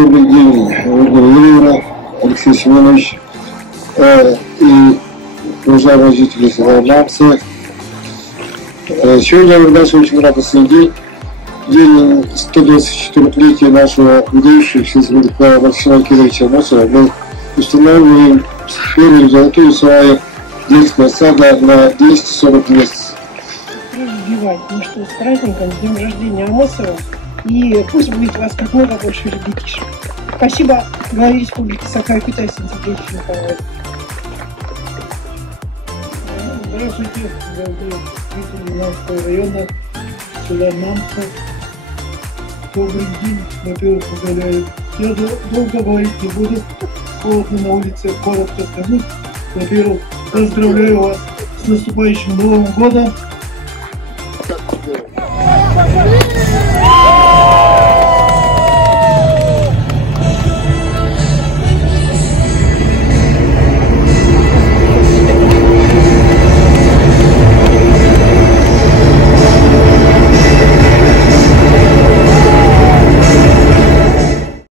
добрый день, Владимир Алексей Семенович и уважаемые жители села Марса. Сегодня у нас очень радостный день. День 124-летия нашего выдающегося земляка Максима Кировича Амосова. Мы устанавливаем первую золотую сваю детского сада на 240 мест. Ну что, с праздником, с днем рождения Амосова. И пусть будет у вас как много больше ребятишек. Спасибо главе Республики Саха-Якутия Сентябревичу Николаеву. Здравствуйте, жители Ленинского района, села Мамка. Добрый день, во-первых, поздравляю. Я долго говорить не буду, холодно на улице, коротко скажу. Во-первых, поздравляю вас с наступающим Новым годом.